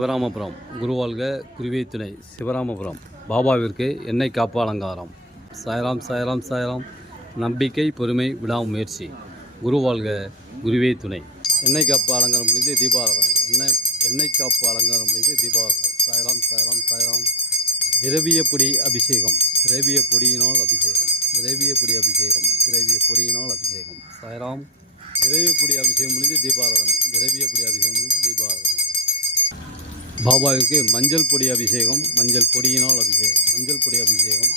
சிவராமபுரம் குருவாழ்க குருவே துணை. சிவராமபுரம் பாபாவிற்கு எண்ணெய் காப்பு அலங்காரம். சாய்ராம் சாய்ராம் சாய்ராம். நம்பிக்கை பொறுமை விடாமுயற்சி. குருவாழ்க குருவே துணை. எண்ணெய் காப்பு அலங்காரம் முடிந்து தீபாராதனை. எண்ணெய் காப்பு அலங்காரம் முடிந்து தீபாராதனை. சாய்ராம் சாய்ராம் சாய்ராம். திரவிய பொடி அபிஷேகம். திரவிய பொடியினால் அபிஷேகம். திரவிய பொடி அபிஷேகம். திரவிய பொடியினால் அபிஷேகம். சாய்ராம். திரவிய பொடி அபிஷேகம் முடிந்து தீபாராதனை. திரவிய பொடி அபிஷேகம் முடிந்து தீபாராதனை. பாபாவிற்கு மஞ்சள் பொடி அபிஷேகம். மஞ்சள் பொடியினால் அபிஷேகம். மஞ்சள் பொடி அபிஷேகம்.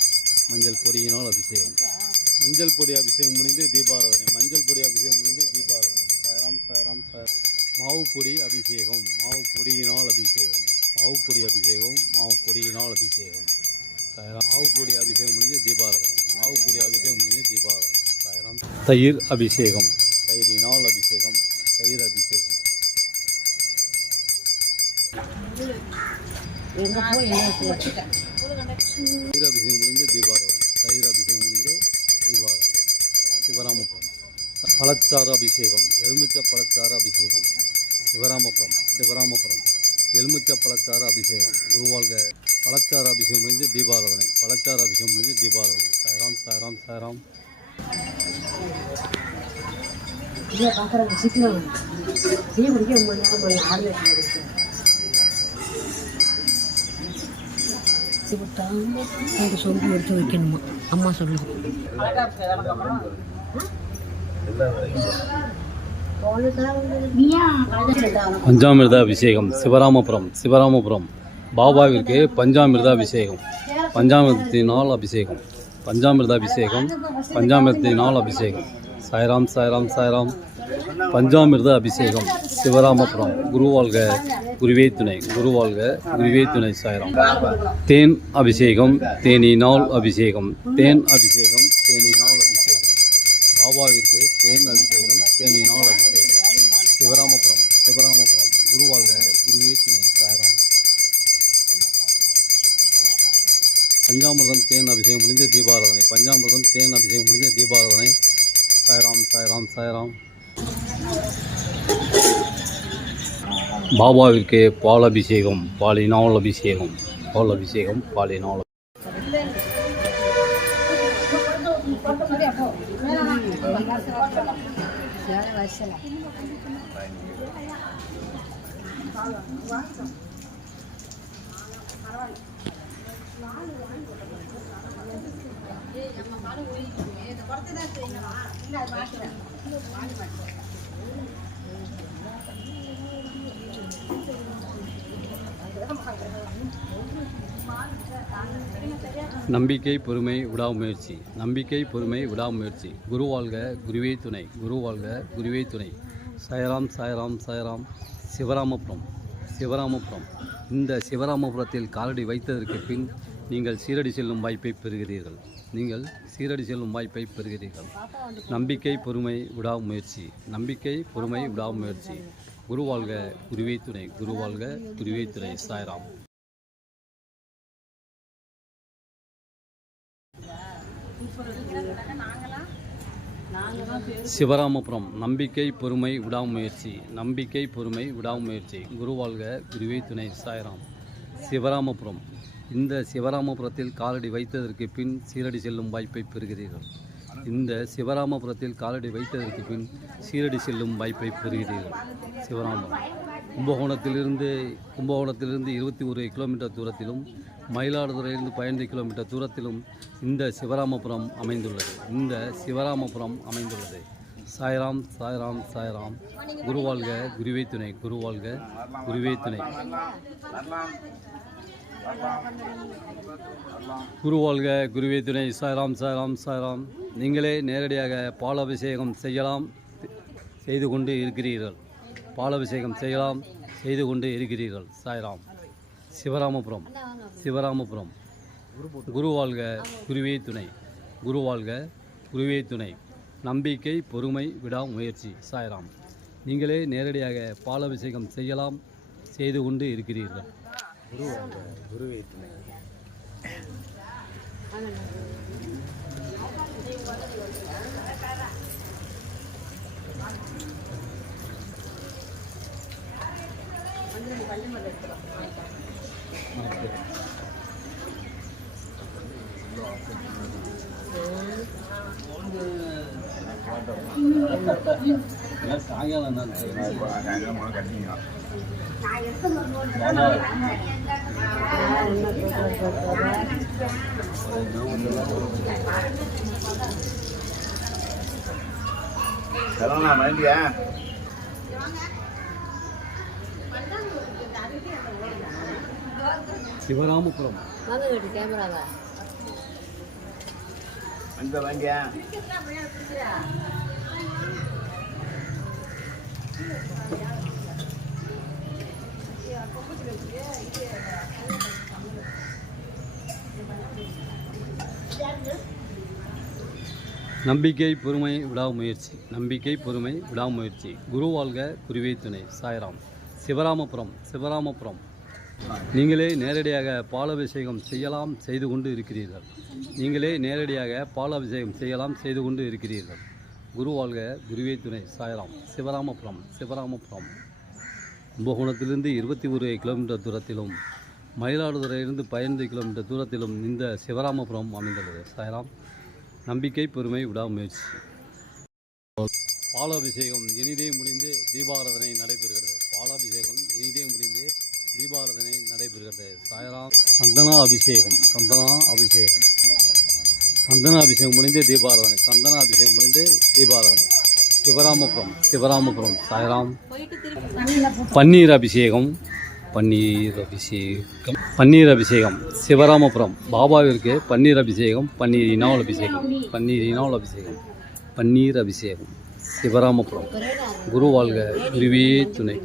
மஞ்சள் பொடியினால் அபிஷேகம். மஞ்சள் பொடி அபிஷேகம் முடிந்து தீபாராதனை. மஞ்சள் பொடி அபிஷேகம் முடிந்து தீபாராதனை. சாய்ராம் சாய்ராம் சாய். மாவு பொடி அபிஷேகம். மாவு பொடியினால் அபிஷேகம். மாவு பொடி அபிஷேகம். மாவு பொடியினால் அபிஷேகம். சாய்ராம். மாவு பொடி அபிஷேகம் முடிந்து தீபாராதனை. மாவு பொடி அபிஷேகம் முடிந்து தீபாராதனை. சாய்ராம். தயிர் அபிஷேகம். தயிரினால் அபிஷேகம். தயிர் அபிஷேகம். தயிர் அபிஷேகம் முடிந்து தீபாராதனை. தயிர் அபிஷேகம் முடிந்து தீபாராதனை. சிவராமபுரம் பழச்சாறு அபிஷேகம். எலுமிச்சை பழச்சாறு அபிஷேகம். சிவராமபுரம் சிவராமபுரம் எலுமிச்சை பழச்சாறு அபிஷேகம். குருவாழ்க. பழச்சாறு அபிஷேகம் முடிந்து தீபாராதனை. பழச்சாறு அபிஷேகம் முடிந்து தீபாராதனை. சாய்ராம் சாய்ராம் சாய்ராம். சொல்லி எடுத்து வைக்கணுமா அம்மா சொல்லுது. பஞ்சாமிர்த அபிஷேகம். சிவராமபுரம் சிவராமபுரம் பாபாவிற்கு பஞ்சாமிர்த அபிஷேகம். பஞ்சாமிர்தத்தினால் அபிஷேகம். பஞ்சாமிர்த அபிஷேகம். பஞ்சாமிர்தத்தினால் அபிஷேகம். சாய்ராம் சாய்ராம் சாய்ராம். பஞ்சாமிர்த அபிஷேகம். சிவராமபுரம் குருவாழ்க குருவே துணை. குருவாழ்க குருவே துணை. சாய்ராம். தேன் அபிஷேகம். தேனினால் அபிஷேகம். தேன் அபிஷேகம். தேனினால் அபிஷேகம். பாபாவிற்கு தேன் அபிஷேகம். தேனினால் அபிஷேகம். சிவராமபுரம் சிவராமபுரம் குருவாழ்க குருவே துணை. சாய்ராம். பஞ்சாமிர்தம் தேன் அபிஷேகம் முடிந்து தீபாராதனை. பஞ்சாமிர்தம் தேன் அபிஷேகம் முடிந்து தீபாராதனை. சாய்ராம் சாய்ராம் சாய்ராம். பாபாவிற்கு பால் அபிஷேகம். பாலினால் அபிஷேகம். பால் அபிஷேகம். பாலினால். நம்பிக்கை பொறுமை விடாமுயற்சி. நம்பிக்கை பொறுமை விடாமுயற்சி. குருவாழ்க குருவே துணை. குருவாழ்க குருவே துணை. சாய்ராம் சாய்ராம் சாய்ராம். சிவராமபுரம் சிவராமபுரம் இந்த சிவராமபுரத்தில் காலடி வைத்ததற்கு பின் நீங்கள் சீரடி செல்லும் வாய்ப்பை பெறுகிறீர்கள். நீங்கள் சீரடி செல்லும் வாய்ப்பை பெறுகிறீர்கள். நம்பிக்கை பொறுமை விடாமுயற்சி. நம்பிக்கை பொறுமை விடாமுயற்சி. குருவாழ்க குருவே துணை. குருவாழ்க குருவே துணை. சாய்ராம். சிவராமபுரம் நம்பிக்கை பொறுமை விடாமுயற்சி. நம்பிக்கை பொறுமை விடாமுயற்சி. குருவாழ்க குருவே துணை. சாய்ராம். சிவராமபுரம் இந்த சிவராமபுரத்தில் காலடி வைத்ததற்கு பின் சீரடி செல்லும் வாய்ப்பை பெறுகிறீர்கள். இந்த சிவராமபுரத்தில் காலடி வைத்ததற்கு பின் சீரடி செல்லும் வாய்ப்பை பெறுகிறீர்கள். சிவராமபுரம் கும்பகோணத்திலிருந்து 21 கிலோமீட்டர் தூரத்திலும் மயிலாடுதுறையிலிருந்து 15 கிலோமீட்டர் தூரத்திலும் இந்த சிவராமபுரம் அமைந்துள்ளது. இந்த சிவராமபுரம் அமைந்துள்ளது. சாய்ராம் சாய்ராம் சாய்ராம். குருவாழ்க குருவே துணை. குருவாழ்க குருவே துணை. குருவாழ்க குருவே துணை. சாய்ராம் சாய்ராம் சாய்ராம். நீங்களே நேரடியாக பாலாபிஷேகம் செய்து கொண்டு இருக்கிறீர்கள். பாலாபிஷேகம் செய்து கொண்டு இருக்கிறீர்கள். சாய்ராம். சிவராமபுரம் சிவராமபுரம் குருவாழ்க குருவே துணை. குருவாழ்க குருவே துணை. நம்பிக்கை பொறுமை விடாமுயற்சி. சாய்ராம். நீங்களே நேரடியாக பாலாபிஷேகம் செய்து கொண்டு இருக்கிறீர்கள். குருவாழ்க குருவே துணை. சாயங்காலம் தான் சிவராமபுரம் கேமராவா அந்த வாங்கியா நம்பிக்கை பொறுமை விடாமுயற்சி. நம்பிக்கை பொறுமை விடாமுயற்சி. குரு வாழ்க, குருவே துணை. சாய்ராம். சிவராமபுரம். நீங்களே நேரடியாக பாலாபிஷேகம் செய்யலாம், செய்து கொண்டு இருக்கிறீர்கள். நீங்களே நேரடியாக பாலாபிஷேகம் செய்யலாம், செய்து கொண்டு இருக்கிறீர்கள். குரு வாழ்க, குருவே துணை. சாய்ராம். சிவராமபுரம். கும்பகோணத்திலிருந்து 21 கிலோமீட்டர் தூரத்திலும், மயிலாடுதுறையிலிருந்து 15 கிலோமீட்டர் தூரத்திலும் இந்த சிவராமபுரம் அமைந்துள்ளது. சாய்ராம். நம்பிக்கை பொறுமை விடாமுயற்சி. பாலாபிஷேகம் இனிதே முடிந்து தீபாராதனை நடைபெறுகிறது. பாலாபிஷேகம் இனிதே முடிந்து தீபாராதனை நடைபெறுகிறது. சாய்ராம். சந்தன அபிஷேகம் முடிந்து தீபாராதனை. சிவராமபுரம். சாய்ராம். பன்னீர் அபிஷேகம். சிவராமபுரம் பாபாவிற்கு பன்னீர் அபிஷேகம், பன்னீர் அபிஷேகம். சிவராமபுரம். குரு வாழ்க, குருவே துணை.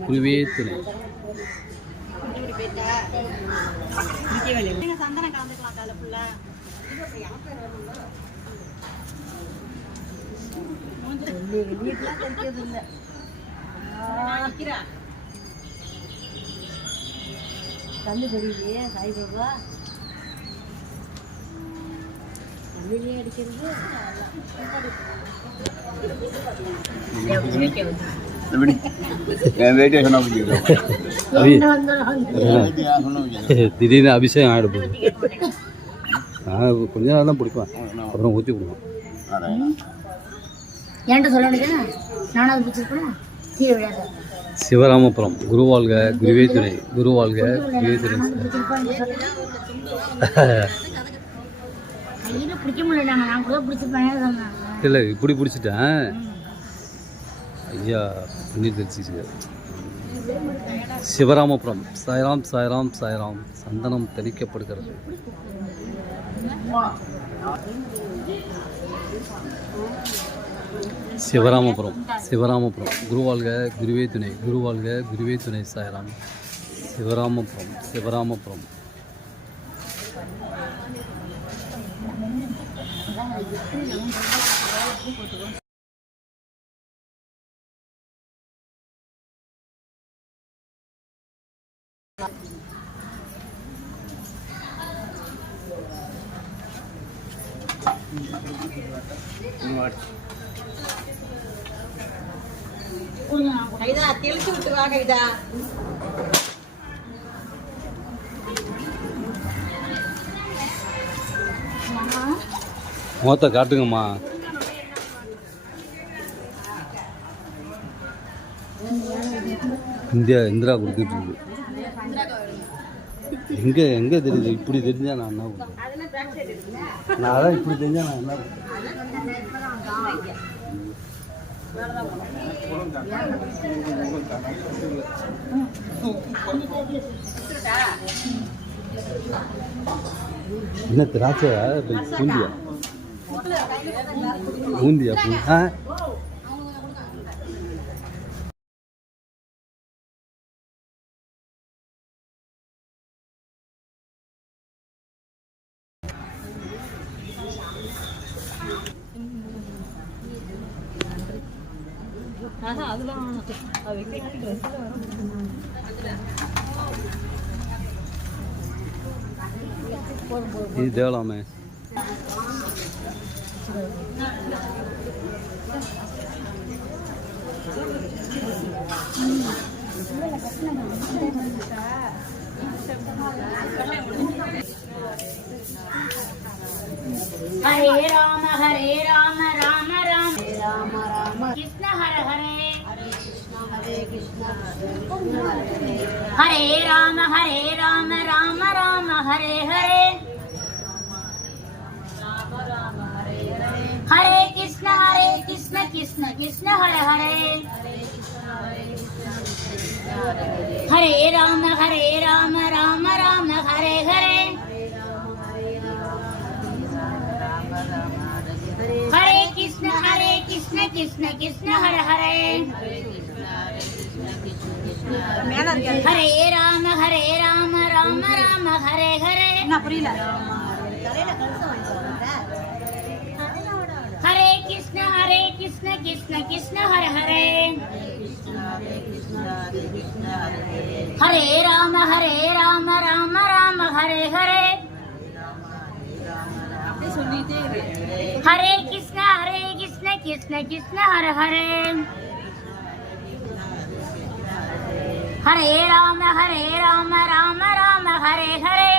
கண்ணு தெரியலையே சாய்பாபா கண்ணிலே அடிக்கிறது திடீர்னு அபிஷேகம் ஆகிட போகுது. கொஞ்ச நேரம் தான் பிடிப்பேன், அப்புறம் ஊற்றி விடுவேன். ஏன்ட்ட சொல்ல வேண்டியது நானாவது பிடிச்சிருக்கணும். கீழே விளையாட சிவராமபுரம். குரு வாழ்க, குருவே துணை. இல்லை, இப்படி பிடிச்சிட்டேன். ஐயா பண்ணி தெரிச்சிச்சு. சிவராமபுரம். சாய்ராம். சந்தனம் தெளிக்கப்படுகிறது. சிவராமபுரம். குரு வாழ்க, குருவே துணை. சாய்ராம். சிவராமபுரம். தெளிச்சு விட்டு வாங்க. இதா முகத்தை காட்டுங்கம்மா. இந்திரா கொடுத்துட்டு இருக்கு. எங்க தெரியுது? இப்படி தெரிஞ்சா நான் என்ன பண்ணுவேன்? நான் அதான் இப்படி தெரிஞ்சா நான் என்ன பண்ணுவேன்? என்ன திராட்சை பூந்தியா? இது தேவலாமே. हरे राम राम राम राम राम कृष्ण हरे हरे हरे राम राम राम हरे हरे हरे कृष्ण कृष्ण कृष्ण हरे हरे हरे राम राम राम हरे हरे हरे कृष्ण कृष्ण कृष्ण हरे हरे हरे राम राम राम हरे हरे हरे कृष्ण कृष्ण कृष्ण हरे हरे हरे राम राम राम हरे हरे हरे कृष्ण कृष्ण कृष्ण हरे हरे हरे राम राम राम हरे हरे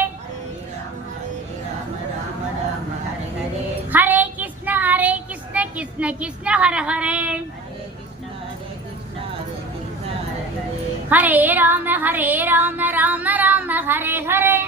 हरे कृष्ण कृष्ण कृष्ण हरे हरे हरे राम राम राम हरे हरे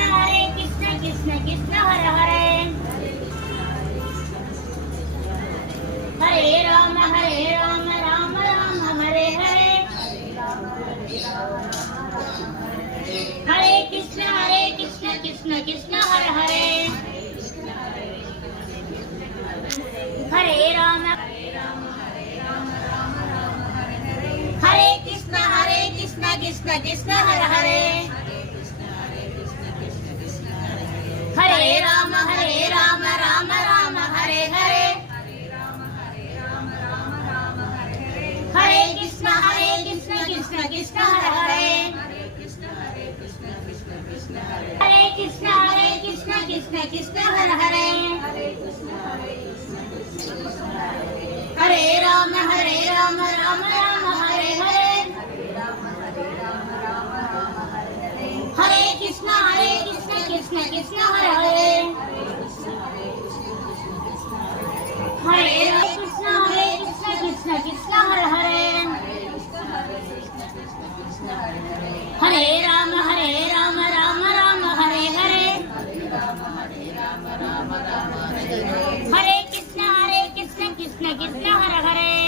हरे कृष्ण कृष्ण कृष्ण हरे हरे हरे राम राम राम हरे हरे हरे कृष्ण कृष्ण कृष्ण हरे हरे हरे राम हरे कृष्ण कृष्ण कृष्ण हरे हरे हरे राम राम राम हरे हरे हरे कृष्ण कृष्ण कृष्ण हरे हरे हरे कृष्ण कृष्ण कृष्ण हरे हरे हरे राम राम राम हरे हरे हरे कृष्ण कृष्ण कृष्ण हरे हरे हरे कृष्ण कृष्ण कृष्ण हरे हरे हरे राम राम राम हरे हरे हरे कृष्ण कृष्ण कृष्ण हरे हरे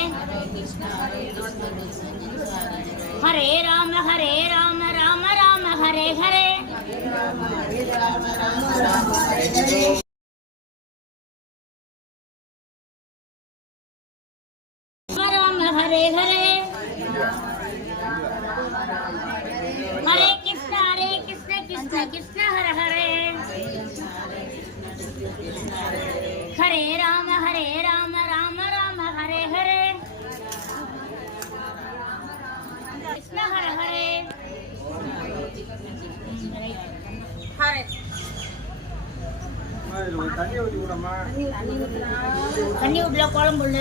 हरे राम राम राम हरे हरे राम हरे हरे हरे कृष्ण कृष्ण कृष्ण हरे हरे हरे राम राम राम हरे हरे कृष्ण हरे हरे हरे தண்ணி ஊற்றல குழம்புல